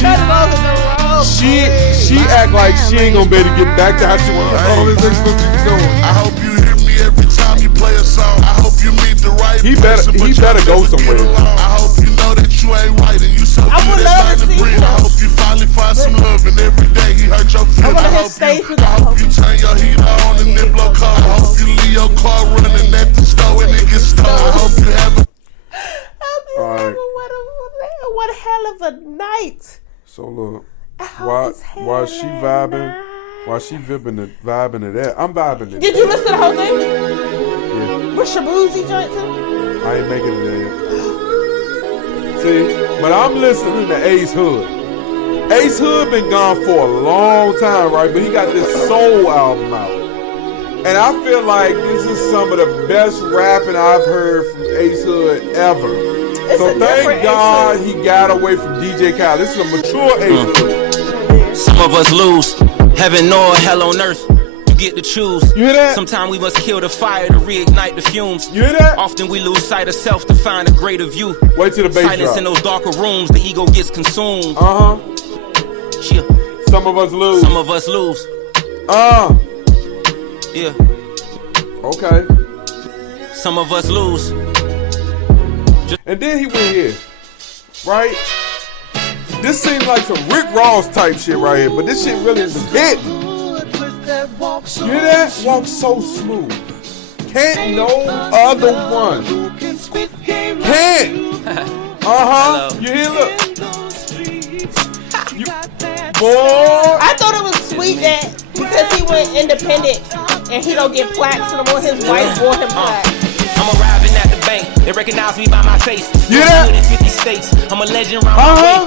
Cut it off in the wrong. she act like she ain't gonna be able to get back to how she was. Oh, this ain't supposed to be doing. I hope you hear me every time you play a song. I hope you meet the right He better- person, but he y'all better go never get somewhere. along. I hope you know that you ain't right and you so I good would at love to trying to see breathe. him. I hope you finally find some love and every day he hurt your feelings. wanna I hit hope stage with I that. hope you turn your heater on and then blow car. I hope you leave your car running at the store and it gets stolen. I hope you have a Alright. What a hell of a night. So look, I hope while it's hell while she at vibing, night. while she vibing to that, I'm vibing to Did that. you listen to the whole thing? Yeah, With Shabuzi joint too? I ain't making it there. See, but I'm listening to Ace Hood. Ace Hood been gone for a long time, right? But he got this soul album out. And I feel like this is some of the best rapping I've heard from Ace Hood ever. It's So a different thank Ace God Hood. he got away from DJ Khaled. This is a mature Ace Hood. Some of us lose heaven or hell on earth. You get to choose. You hear that? Sometimes we must kill the fire to reignite the fumes. You hear that? Often we lose sight of self to find a greater view. Wait till the bass Silence drop. in those darker rooms, the ego gets consumed. Uh-huh. Yeah. Some of us lose. Some of us lose. Yeah. Okay. Some of us lose. And then he went here, right? This seems like some Rick Ross type shit right here, but this shit really is hitting. You hear that? Walk so smooth. Can't no other one. Can't. Uh-huh. You hear? Look. Boy. I thought it was tweet that because he went independent and he don't get plaques no more. His wife bought him plaques. I'm arriving at the bank. They recognize me by my face. Yeah. In 50 states. I'm a legend around my way.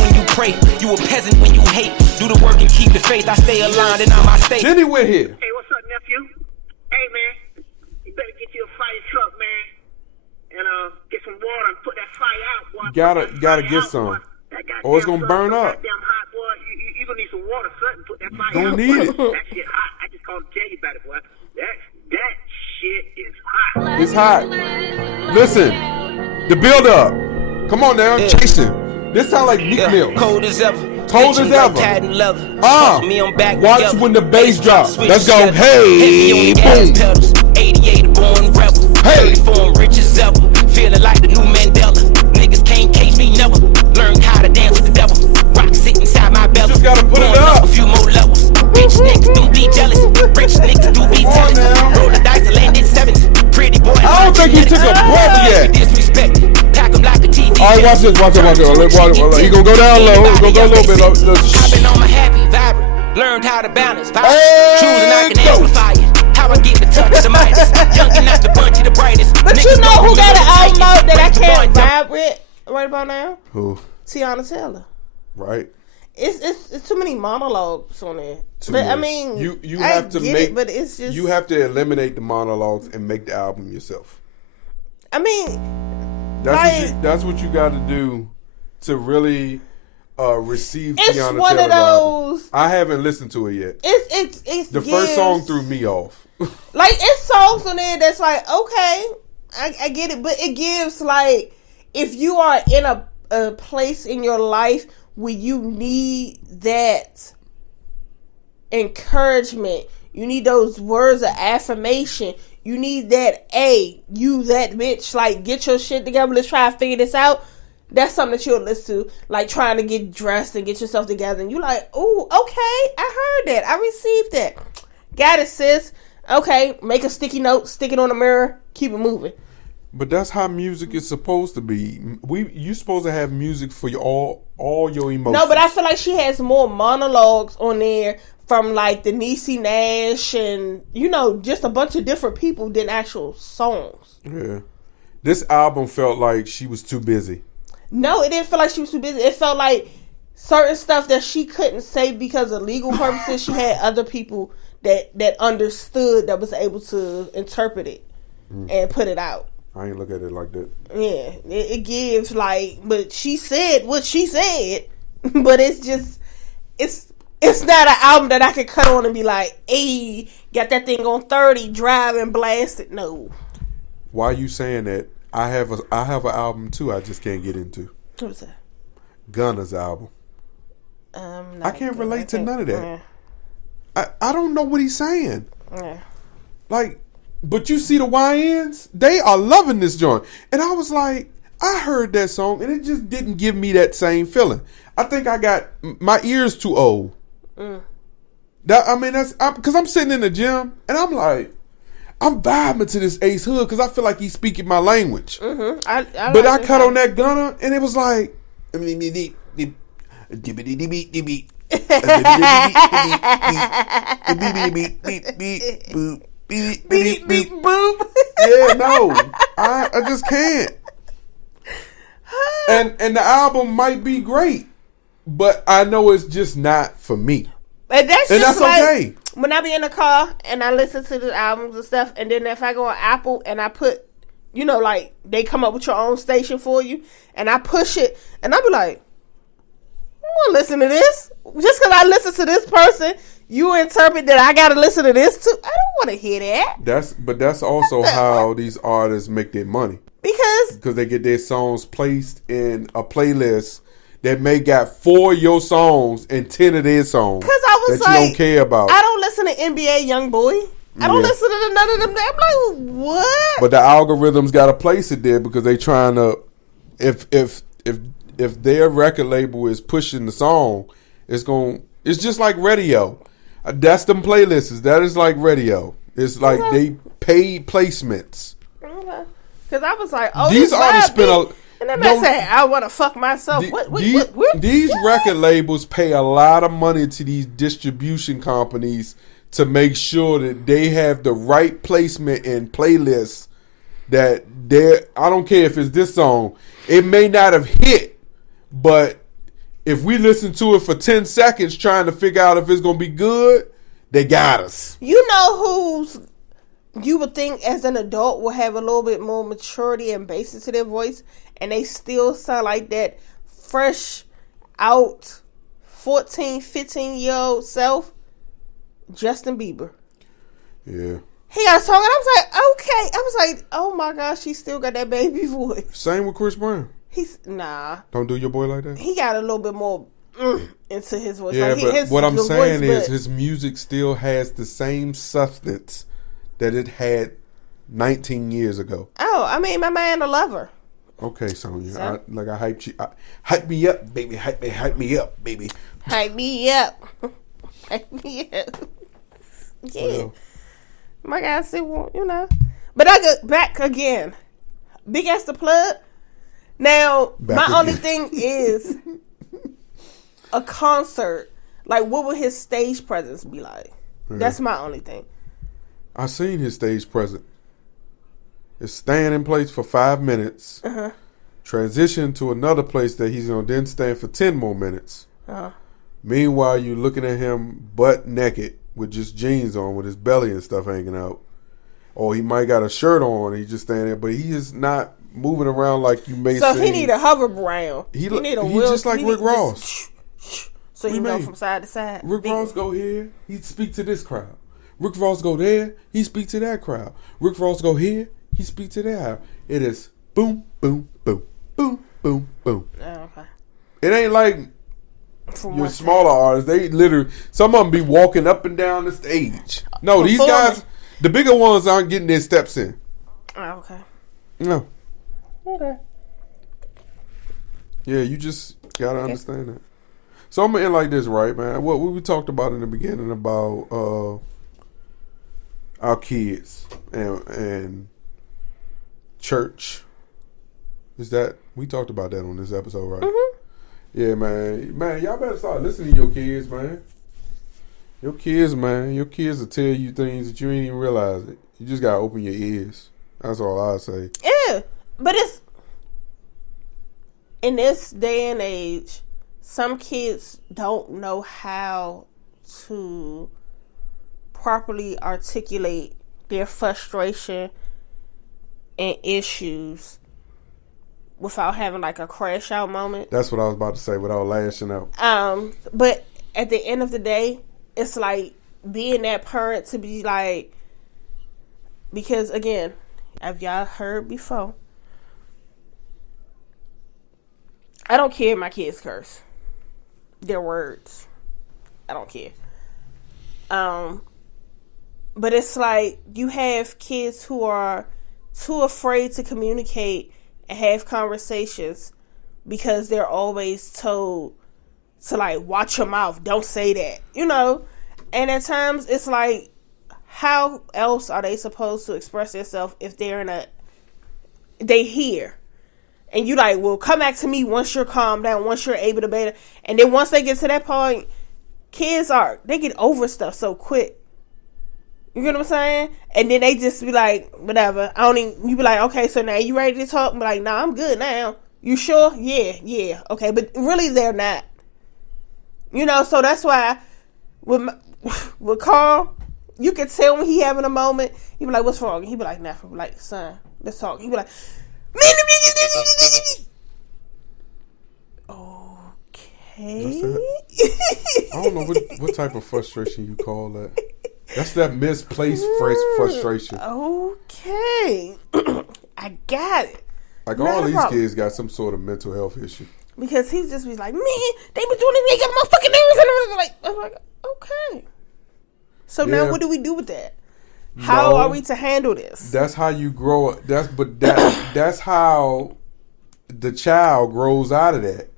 When you pray, you a peasant when you hate. Do the work and keep the faith. I stay aligned in all my state. Then he went here. Hey, what's up, nephew? Hey, man, you better get you a fire truck, man, and get some water and put that fire out, boy. Gotta get some. Or it's gonna burn up. Goddamn hot, boy. You gonna need some water, son, and put that fire Don't out. need it. That shit hot. I just called to tell you about it, boy. That shit is hot. It's hot. Listen, the build up. Come on now, chasing. This sound like Meek Mill. Cold as ever. Cold as ever. Me on back Watch together. when the bass drop. Switch Let's go. together. Hey, Heavy on the gas boom. pedals. 88 born rebel. Hey. 34 rich as ever. Feeling like the new Mandela. Niggas can't cage me never. Learned how to dance with the devil. Rock sit inside my belly. Just gotta put it Going up. A few more levels. Rich niggas do be jealous. Rich niggas do be Come on telling. now. Roll the dice and landed sevens. Pretty boy. I don't think he took a breath yet. Disrespect. Pack him like a TV. All right, watch this. Watch it. He gonna go down low. He gonna go a little bit low. I've been on my happy vibrant. Learned how to balance. Hey, Choosing I can go. amplify it. How I get the touch of the Midas. Junkin' out the bunch of the brightest. But you know who got an album out that I can't vibe? vibe with right about now? Who? Tiana Taylor. Right. It's too many monologues on there. Too But many. I mean, you I have to get make. it, but it's just You have to eliminate the monologues and make the album yourself. I mean, That's what you got to do to really receive it's Tiana one Taylor's of album. those. I haven't listened to it yet. It's The first song threw me off. Like it's songs on there that's like okay, I get it, but it gives like if you are in a place in your life where you need that encouragement, you need those words of affirmation, you need that you that bitch, like get your shit together, let's try to figure this out. That's something that you'll listen to, like trying to get dressed and get yourself together, and you like, oh, okay, I heard that, I received that, got it, sis. Okay, make a sticky note, stick it on the mirror, keep it moving. But that's how music is supposed to be. You supposed to have music for all your emotions. No, but I feel like she has more monologues on there from like the Niecy Nash and just a bunch of different people than actual songs. Yeah, this album felt like she was too busy. No, it didn't feel like she was too busy. It felt like certain stuff that she couldn't say because of legal purposes. She had other people that understood, that was able to interpret it and put it out. I ain't look at it like that. Yeah, it gives like, but she said what she said, but it's just, it's not an album that I could cut on and be like, hey, got that thing on 30, drive and blast it. No. Why are you saying that? I have an album too. I just can't get into. What's that? Gunna's album. I can't relate to none of that. Yeah. I don't know what he's saying. Yeah. Like, but you see the YNs, they are loving this joint. And I was like, I heard that song and it just didn't give me that same feeling. I think I got, my ears too old. That's because I'm sitting in the gym and I'm like, I'm vibing to this Ace Hood because I feel like he's speaking my language. Mm-hmm. But I cut on that Gunna and it was like, Beep, beep, boop. yeah, no, I just can't. And the album might be great, but I know it's just not for me. And that's like, okay. When I be in the car and I listen to the albums and stuff, and then if I go on Apple and I put, like they come up with your own station for you, and I push it, and I be like, I want to listen to this. Just because I listen to this person, you interpret that I got to listen to this too. I don't want to hear that. That's also how these artists make their money. Because they get their songs placed in a playlist that may got 4 of your songs and 10 of their songs Because I was that you don't care about. I don't listen to NBA Youngboy. I don't listen to none of them. I'm like, what? But the algorithms got to place it there because they trying to, if their record label is pushing the song, it's just like radio. That's them playlists. That is like radio. It's like they paid placements. Because I was like, oh, These artists spend And that man said, I want to fuck myself. What? These record labels pay a lot of money to these distribution companies to make sure that they have the right placement in playlists that I don't care if it's this song. It may not have hit, but if we listen to it for 10 seconds trying to figure out if it's going to be good, they got us. You know who's you would think as an adult will have a little bit more maturity and basis to their voice, and they still sound like that fresh out 14, 15-year-old self? Justin Bieber. Yeah. He got a song, and I was like, okay. I was like, oh my gosh, he still got that baby voice. Same with Chris Brown. Nah. Don't do your boy like that? He got a little bit more into his voice. Yeah, like, but what I'm saying is his music still has the same substance that it had 19 years ago. Oh, I mean, my man a lover. Okay, Sonya. I hyped you. Hype me up, baby. Hype me up, baby. Hype me up. Hype me up. Yeah. Well, My guy said, well, you know. But I go back again. Big ass the plug. Now, only thing is a concert. Like, what would his stage presence be like? Yeah. That's my only thing. I seen his stage presence. It's staying in place for 5 minutes. Uh-huh. Transition to another place that he's going to then stand for 10 more minutes. Uh-huh. Meanwhile, you're looking at him butt naked with just jeans on with his belly and stuff hanging out. Or he might got a shirt on and he's just standing there, but he is not moving around like you may So say. he need a hover ground. He need a wheel. He's just like Rick Ross. So he go from side to side. Rick Ross go here, he speak to this crowd. Rick Ross go there, he speak to that crowd. Rick Ross go here, he speak to that. It is boom, boom, boom, boom, boom, boom. Oh, okay. It ain't like your smaller artists. They literally, some of them be walking up and down the stage. No, these guys, the bigger ones aren't getting their steps in. Oh, okay. No. Okay. Yeah, you just gotta understand that. So I'm gonna end like this, right, man? What we talked about in the beginning about our kids and church. Is that we talked about that on this episode, right? Mm-hmm. Yeah, man, y'all better start listening to your kids, man. Your kids will tell you things that you ain't even realize it. You just gotta open your ears. That's all I say. Yeah, but it's in this day and age, some kids don't know how to properly articulate their frustration and issues without having like a crash out moment. That's what I was about to say without lashing out. But at the end of the day, it's like being that parent to be like, because again, have y'all heard before? I don't care if my kids curse. Their words. I don't care. But it's like you have kids who are too afraid to communicate and have conversations because they're always told to like watch your mouth, don't say that, you know. And at times it's like, how else are they supposed to express themselves if they hear? And you like, well, come back to me once you're calmed down, once you're able to bear. And then once they get to that point, kids they get over stuff so quick. You get what I'm saying? And then they just be like, whatever. You be like, okay, so now you ready to talk? Be like, nah, I'm good now. You sure? Yeah. Okay, but really they're not. You know, so that's why with Carl, you can tell when he having a moment. He be like, what's wrong? He be like, nothing. Like, son, let's talk. He be like, okay. I don't know what type of frustration you call that. That's that misplaced frustration. Okay. I got it. Like all these kids got some sort of mental health issue. Because he just be like, man, they been doing it, they got my fucking nerves. And I'm like, okay. So now what do we do with that? How are we to handle this? That's how you grow up. That's how the child grows out of that.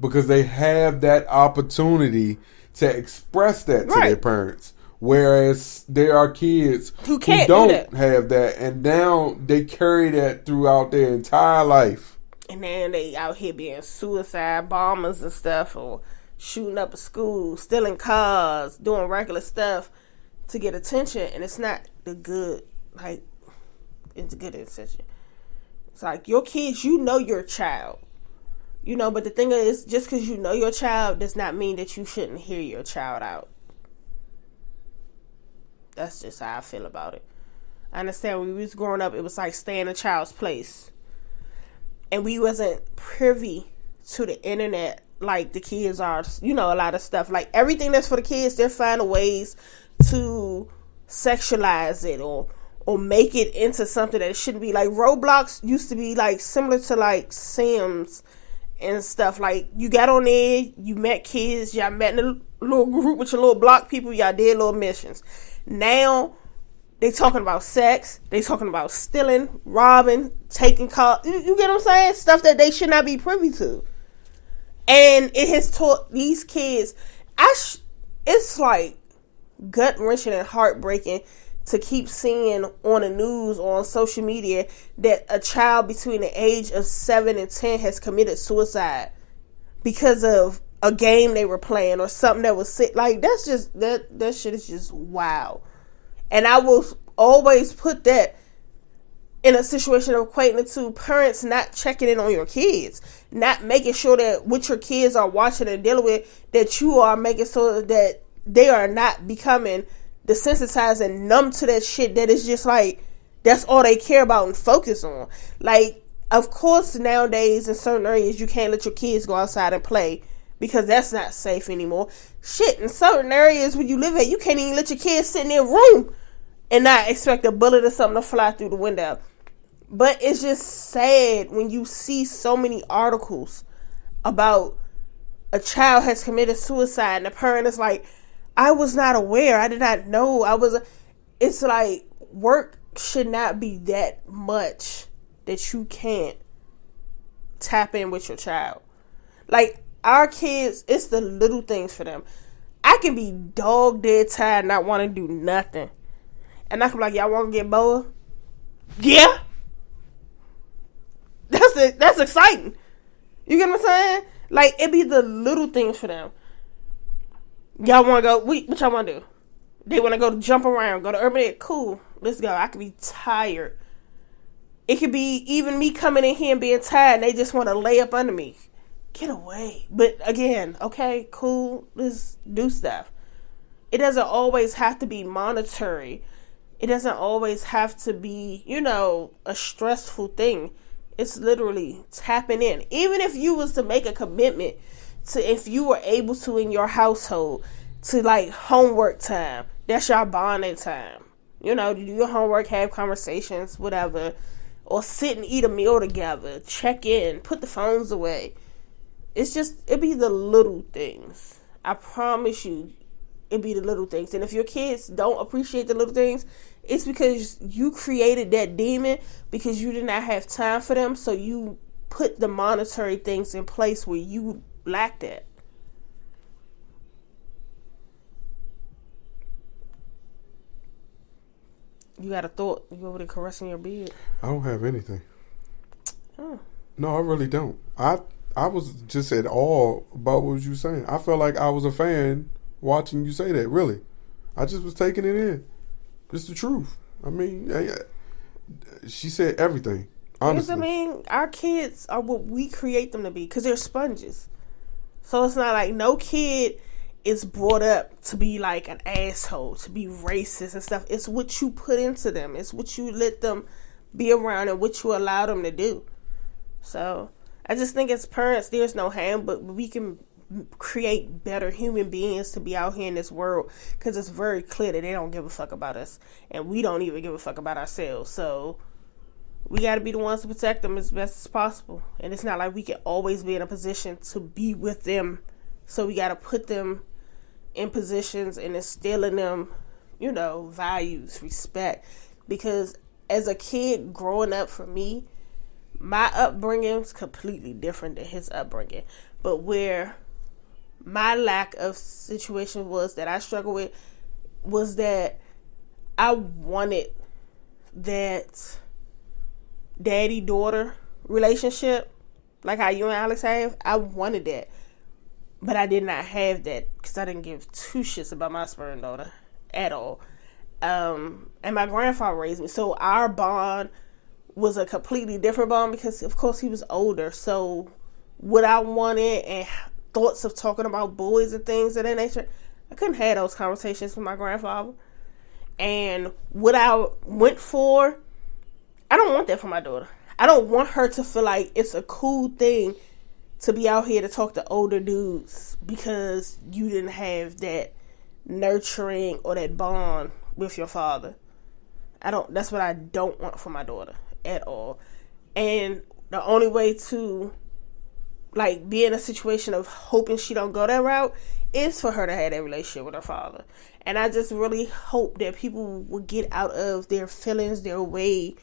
Because they have that opportunity to express that to their parents. Whereas there are kids who don't have that, and now they carry that throughout their entire life. And then they out here being suicide bombers and stuff, or shooting up a school, stealing cars, doing regular stuff to get attention. And it's not the good, like, it's good attention. It's like, your kids, you know your child. You know, but the thing is, just because you know your child does not mean that you shouldn't hear your child out. That's just how I feel about it. I understand when we was growing up, it was like stay in a child's place. And we wasn't privy to the internet like the kids are. You know, a lot of stuff. Like, everything that's for the kids, they're finding ways to sexualize it or make it into something that it shouldn't be. Like, Roblox used to be, like, similar to, like, Sims and stuff. Like, you got on there, you met kids, y'all met in a little group with your little block people, y'all did little missions. Now, they talking about sex, they talking about stealing, robbing, taking calls. You get what I'm saying? Stuff that they should not be privy to. And it has taught these kids, it's like gut-wrenching and heartbreaking to keep seeing on the news, on social media, that a child between the age of 7 and 10 has committed suicide because of a game they were playing or something that was sick. Like, that's just, that shit is just wow. And I will always put that in a situation of equating it to parents not checking in on your kids, not making sure that what your kids are watching and dealing with, that you are making so that they are not becoming desensitized and numb to that shit, that is just like, that's all they care about and focus on. Like, of course, nowadays in certain areas you can't let your kids go outside and play because that's not safe anymore. Shit, in certain areas where you live at, you can't even let your kids sit in their room and not expect a bullet or something to fly through the window. But it's just sad when you see so many articles about a child has committed suicide and the parent is like, I was not aware, I did not know, it's like, work should not be that much that you can't tap in with your child. Like, our kids, it's the little things for them. I can be dog dead tired, not want to do nothing, and I can be like, y'all want to get bored? Yeah. That's exciting. You get what I'm saying? Like, it be the little things for them. Y'all want to go, what y'all want to do? They want to go to jump around, go to Urban Ed. Cool, let's go. I could be tired. It could be even me coming in here and being tired and they just want to lay up under me. Get away. But again, okay, cool, let's do stuff. It doesn't always have to be monetary. It doesn't always have to be, you know, a stressful thing. It's literally tapping in. Even if you was to make a commitment to, if you were able to in your household, to like homework time, that's your bonding time. You know, do your homework, have conversations, whatever. Or sit and eat a meal together, check in, put the phones away. It's just, it be the little things. I promise you, it be the little things. And if your kids don't appreciate the little things, it's because you created that demon because you did not have time for them. So you put the monetary things in place where you lacked it. You got a thought? You over there caressing your beard? I don't have anything. Oh. No, I really don't. I was just at all about what you saying. I felt like I was a fan watching you say that. Really, I just was taking it in. It's the truth. I mean, she said everything. Honestly, I mean, our kids are what we create them to be because they're sponges. So it's not like no kid is brought up to be like an asshole, to be racist and stuff. It's what you put into them. It's what you let them be around and what you allow them to do. So I just think as parents, there's no handbook, but we can create better human beings to be out here in this world because it's very clear that they don't give a fuck about us and we don't even give a fuck about ourselves. So we got to be the ones to protect them as best as possible. And it's not like we can always be in a position to be with them. So we got to put them in positions and instill in them, you know, values, respect. Because as a kid growing up, for me, my upbringing is completely different than his upbringing. But where my lack of situation was that I struggled with was that I wanted that daddy-daughter relationship like how you and Alex have. I wanted that, but I did not have that because I didn't give two shits about my sperm donor at all. And my grandfather raised me, so our bond was a completely different bond because, of course, he was older. So what I wanted and thoughts of talking about boys and things of that nature, I couldn't have those conversations with my grandfather. And what I went for, I don't want that for my daughter. I don't want her to feel like it's a cool thing to be out here to talk to older dudes because you didn't have that nurturing or that bond with your father. That's what I don't want for my daughter at all. And the only way to like be in a situation of hoping she don't go that route is for her to have that relationship with her father. And I just really hope that people will get out of their feelings, their way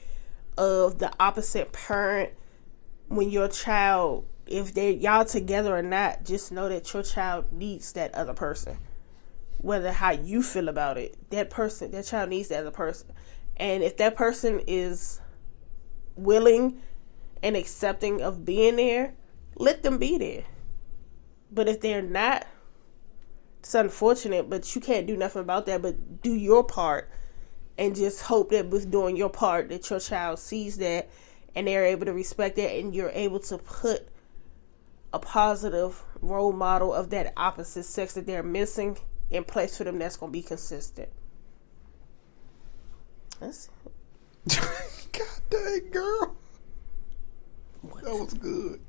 of the opposite parent when your child, if y'all together or not, just know that your child needs that other person. Whether how you feel about it, that child needs that other person. And if that person is willing and accepting of being there, let them be there. But if they're not, it's unfortunate, but you can't do nothing about that, but do your part and just hope that with doing your part that your child sees that and they're able to respect that and you're able to put a positive role model of that opposite sex that they're missing in place for them that's going to be consistent. That's it. God dang, girl. What? That was good.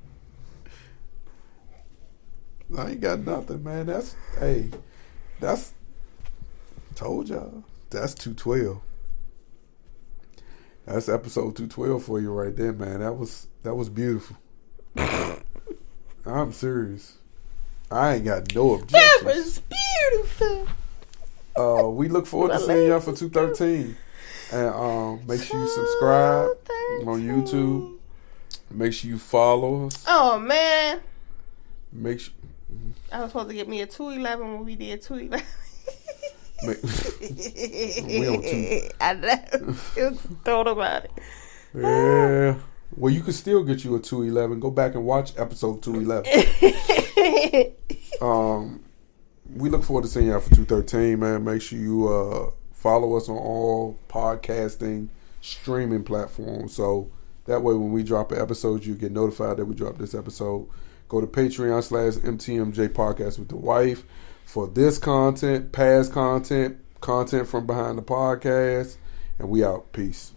I ain't got nothing, man. That's told y'all. That's 212. That's episode 212 for you right there, man. That was beautiful. I'm serious. I ain't got no objections. That was beautiful. We look forward to seeing y'all for 213. And make sure you subscribe on YouTube. Make sure you follow us. Oh man. Make sure I was supposed to get me a 211 when we did 211. We on 2. I know. Just thought about it. Yeah. Well, you can still get you a 211. Go back and watch episode 211. We look forward to seeing y'all for 213, man. Make sure you follow us on all podcasting streaming platforms. So that way when we drop an episode, you get notified that we dropped this episode. Go to Patreon/MTMJ Podcast with the wife for this content, past content from behind the podcast. And we out. Peace.